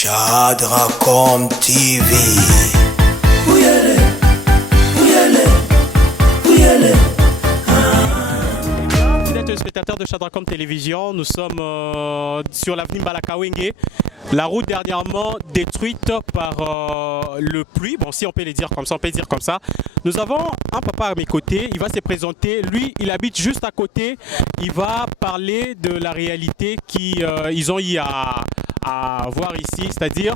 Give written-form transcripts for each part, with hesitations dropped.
Shadracom TV. Spectateurs de Shadracom Télévision, nous sommes sur l'avenue Mbalakawenge. La route dernièrement détruite par le pluie, bon si on peut le dire comme ça, on peut dire comme ça. Nous avons un papa à mes côtés, il va se présenter, lui il habite juste à côté, il va parler de la réalité qu'ils ont eu à voir ici, c'est-à-dire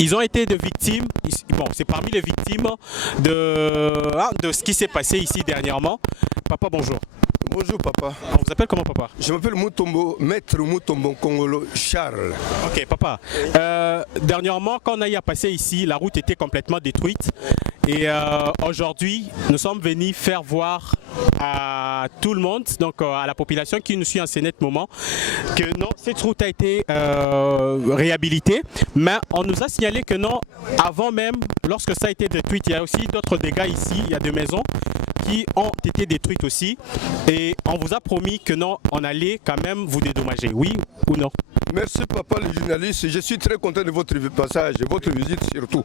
ils ont été des victimes, bon c'est parmi les victimes de ce qui s'est passé ici dernièrement. Papa bonjour. Bonjour papa. On vous appelle comment papa? Je m'appelle Mutombo, maître Mutombo Kongolo Charles. Ok papa. Dernièrement quand on a eu à passer ici, la route était complètement détruite. Et aujourd'hui, nous sommes venus faire voir à tout le monde, donc à la population qui nous suit en ce net moment, que non, cette route a été réhabilitée. Mais on nous a signalé que non, avant même, lorsque ça a été détruit, il y a aussi d'autres dégâts ici, il y a des maisons qui ont été détruites aussi. Et on vous a promis que non, on allait quand même vous dédommager, oui ou non? Merci papa le journaliste, je suis très content de votre passage, de votre visite surtout.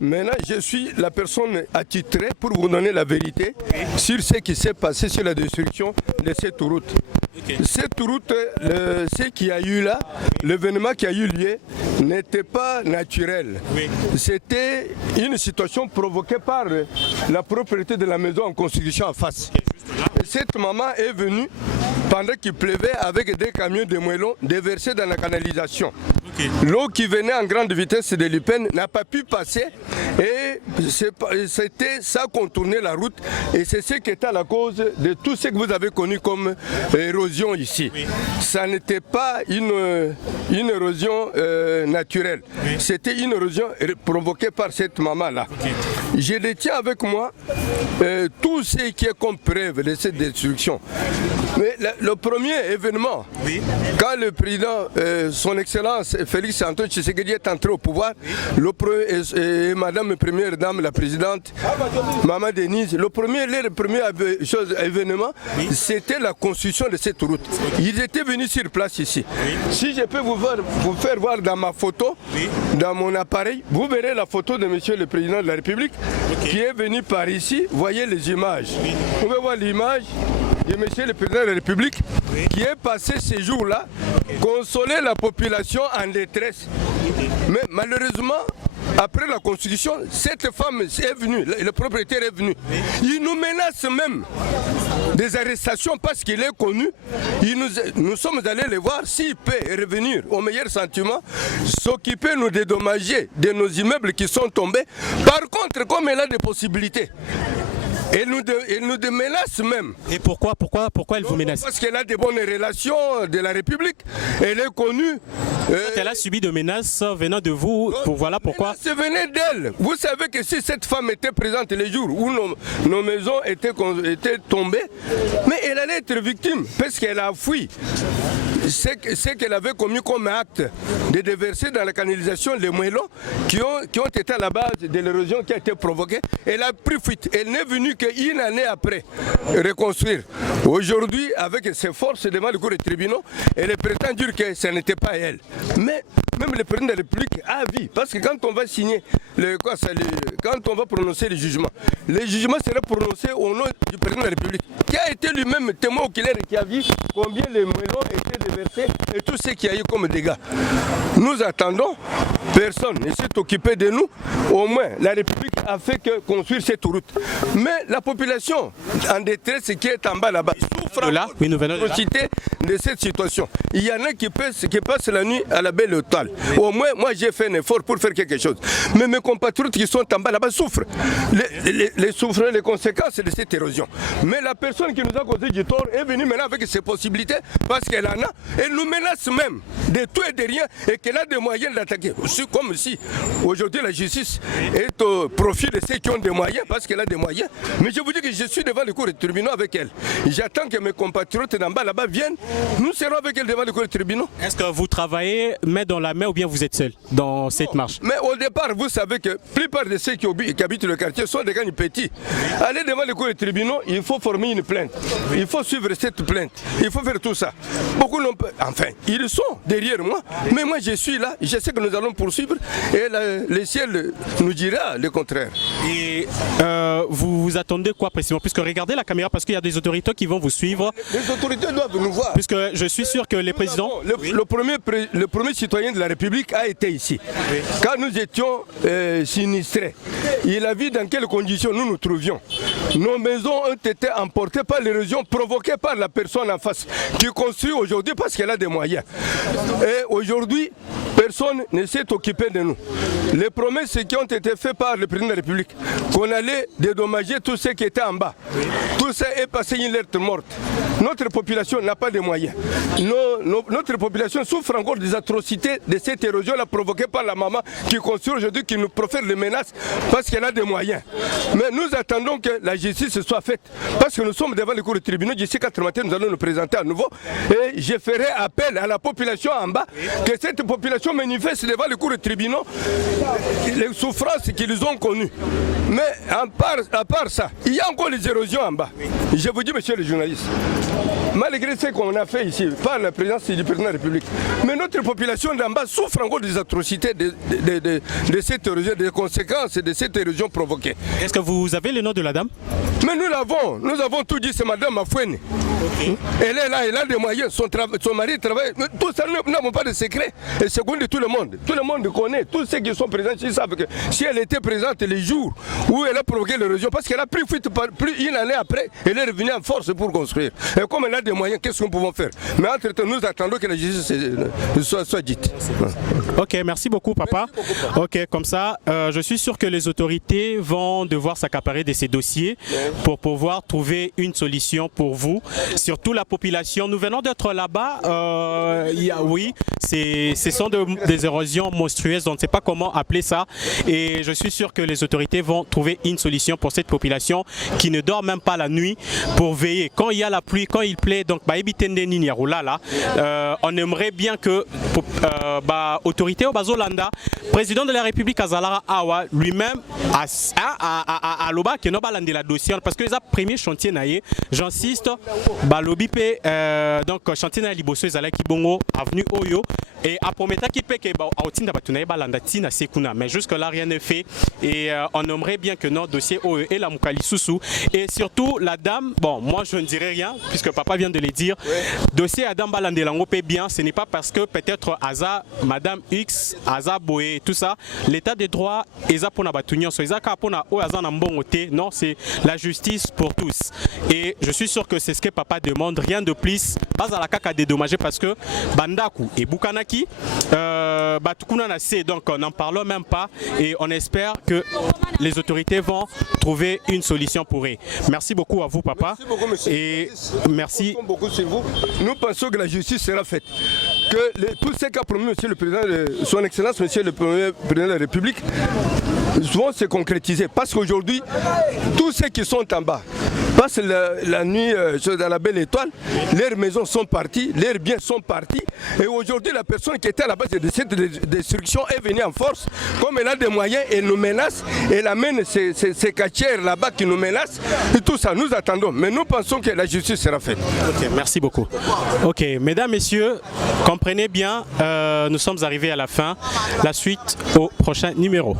Maintenant, je suis la personne attitrée pour vous donner la vérité sur ce qui s'est passé sur la destruction de cette route. Okay. Cette route, ce qu'il y a eu là, l'événement qui a eu lieu n'était pas naturel. Oui. C'était une situation provoquée par la propriété de la maison en construction en face. Okay, cette maman est venue pendant qu'il pleuvait avec des camions de moellons déversés dans la canalisation. Okay. L'eau qui venait en grande vitesse de l'Upen n'a pas pu passer et c'était ça contournait la route et c'est ce qui était la cause de tout ce que vous avez connu comme érosion ici. Oui. Ça n'était pas une érosion naturelle, oui. C'était une érosion provoquée par cette maman-là. Okay. Je détiens avec moi tout ce qui est comme preuve de cette destruction. Mais le premier événement, oui. Quand le président, son excellence Félix Antoine Tshisekedi est entré au pouvoir, oui. Et madame première dame, la présidente, maman Denise, le premier événement, oui. C'était la construction de cette route. Ils étaient venus sur place ici. Oui. Si je peux vous faire voir dans ma photo, oui. Dans mon appareil, vous verrez la photo de monsieur le président de la République, okay. Qui est venu par ici. Voyez les images. Oui. Vous pouvez voir l'image de monsieur le président de la République, oui. Qui est passé ces jours-là, okay. Consoler la population en détresse. Okay. Mais malheureusement, après la construction, cette femme est venue, le propriétaire est venu. Oui. Il nous menace même des arrestations parce qu'il est connu. Nous sommes allés les voir s'il peut revenir au meilleur sentiment, s'occuper, nous dédommager de nos immeubles qui sont tombés. Par contre, comme elle a des possibilités, elle nous menace même. Et pourquoi elle vous menace? Parce qu'elle a des bonnes relations de la République. Elle est connue. Elle a subi de menaces venant de vous. Voilà pourquoi. Ça venait d'elle. Vous savez que si cette femme était présente les jours où nos maisons étaient tombées, mais elle allait être victime parce qu'elle a fui. Ce qu'elle avait commis comme acte de déverser dans la canalisation les moellons qui ont été à la base de l'érosion qui a été provoquée. Elle a pris fuite. Elle n'est venue qu'une année après reconstruire. Aujourd'hui, avec ses forces devant le cours des tribunaux, elle prétend dire que ce n'était pas elle. Mais même le président de la République a vie. Parce que quand on va signer, quand on va prononcer le jugement sera prononcé au nom du président de la République, qui a été lui-même témoin oculaire et qui a vu combien les moellons étaient déversés et tout ce qu'il y a eu comme dégâts. Nous attendons, personne ne s'est occupé de nous. Au moins, la République a fait que construire cette route. Mais la population en détresse qui est en bas là-bas souffre de cette situation. Il y en a qui passent la nuit à la belle étoile. Au moins, moi j'ai fait un effort pour faire quelque chose. Mais mes compatriotes qui sont en bas là-bas souffrent. Les conséquences de cette érosion. Mais la personne qui nous a causé du tort est venue maintenant avec ses possibilités parce qu'elle en a. Elle nous menace même de tout et de rien et qu'elle a des moyens d'attaquer. Comme si aujourd'hui la justice est au profit de ceux qui ont des moyens parce qu'elle a des moyens. Mais je vous dis que je suis devant le cours des tribunaux avec elle. J'attends que mes compatriotes d'en bas là-bas viennent. Nous serons avec elle devant le cours des tribunaux. Est-ce que vous travaillez main dans la main ou bien vous êtes seul dans cette marche? Mais au départ, vous savez que la plupart de ceux qui habitent le quartier sont des gars petits. Aller devant le cours des tribunaux, il faut former une plainte. Il faut suivre cette plainte. Il faut faire tout ça. Beaucoup n'ont pas. Enfin, ils sont derrière moi. Mais moi, je suis là, je sais que nous allons poursuivre et le ciel nous dira le contraire. Et vous vous attendez quoi précisément? Puisque regardez la caméra, parce qu'il y a des autorités qui vont vous suivre. Les autorités doivent nous voir. Puisque je suis sûr que les présidents... Le premier citoyen de la République a été ici. Oui. Quand nous étions sinistrés, il a vu dans quelles conditions nous nous trouvions. Nos maisons ont été emportées par l'érosion provoquée par la personne en face qui construit aujourd'hui parce qu'elle a des moyens. Et aujourd'hui, personne ne s'est occupé de nous. Les promesses qui ont été faites par le président de la République, qu'on allait dédommager tout ce qui était en bas, tout ça est passé une lettre morte. Notre population n'a pas de moyens. Notre population souffre encore des atrocités de cette érosion-là provoquée par la maman qui construit aujourd'hui, qui nous profère des menaces parce qu'elle a des moyens. Mais nous attendons que la justice soit faite parce que nous sommes devant les cours de tribunaux. D'ici 4 matins, nous allons nous présenter à nouveau et je ferai appel à la population en bas que cette population manifeste devant les cours de tribunaux les souffrances qu'ils ont connues. Mais à part ça, il y a encore les érosions en bas. Je vous dis, monsieur le journaliste, malgré ce qu'on a fait ici par la présence du président de la République, mais notre population d'en bas souffre encore des atrocités de cette érosion, des conséquences de cette érosion provoquée. Est-ce que vous avez le nom de la dame? Mais nous avons tout dit, c'est madame Mafouene. Okay. Elle est là, elle a des moyens, son mari travaille, tout ça, nous n'avons pas de secret. Et c'est connu de tout le monde connaît, tous ceux qui sont présents ici savent que si elle était présente les jours où elle a provoqué l'érosion, parce qu'elle a pris fuite plus une année après, elle est revenue en force pour construire. Et comme elle a des moyens, qu'est-ce que nous pouvons faire? Mais entre-temps, nous attendons que la justice soit dite. Ok, merci beaucoup, papa. Merci beaucoup, papa. Ok, comme ça, je suis sûr que les autorités vont devoir s'accaparer de ces dossiers pour pouvoir trouver une solution pour vous, surtout la population. Nous venons d'être là-bas, oui, ce sont des érosions monstrueuses, on ne sait pas comment appeler ça, et je suis sûr que les autorités vont trouver une solution pour cette population qui ne dort même pas la nuit pour veiller. Quand il y a la pluie, quand il plaît, donc on aimerait bien que autorité au Bazolanda, président de la République Azalara Awa lui-même a loba que no balande la dossier parce que les premiers chantiers naïe, j'insiste, balobi donc chantier na liboso ezala ki bongo avenue Oyo et a prometa ki pe que autinda batunaye balanda tina sekuna, mais jusque là rien n'est fait et on aimerait bien que notre dossier Oyo et la Mukali Soussou et surtout la dame, bon moi je ne dirais rien puisque papa vient de le dire, dossier Adam Balandelango paie bien, ce n'est pas parce que peut-être Aza, Madame X, Aza Boé, tout ça, l'état des droits, Eza Pona Batunion, Eza Kapona, Oaza Nambongote, non, c'est la justice pour tous. Et je suis sûr que c'est ce que papa demande, rien de plus, pas à la caca dédommagé parce que Bandaku et Bukanaki, Batukuna Nase, donc on n'en parle même pas et on espère que les autorités vont trouver une solution pour eux. Merci beaucoup à vous, papa. Merci beaucoup, monsieur. Et merci. Beaucoup sur vous. Nous pensons que la justice sera faite. Que tout ce qu'a promis monsieur le président, son excellence, monsieur le premier président de la République, vont se concrétiser. Parce qu'aujourd'hui, tous ceux qui sont en bas passent la nuit dans la belle étoile, leurs maisons sont parties, leurs biens sont partis. Et aujourd'hui, la personne qui était à la base de cette destruction est venue en force. Comme elle a des moyens, elle nous menace, elle amène ces cachères là-bas qui nous menacent. Et tout ça, nous attendons. Mais nous pensons que la justice sera faite. Ok, merci beaucoup. Ok, mesdames, messieurs, comprenez bien, nous sommes arrivés à la fin. La suite au prochain numéro.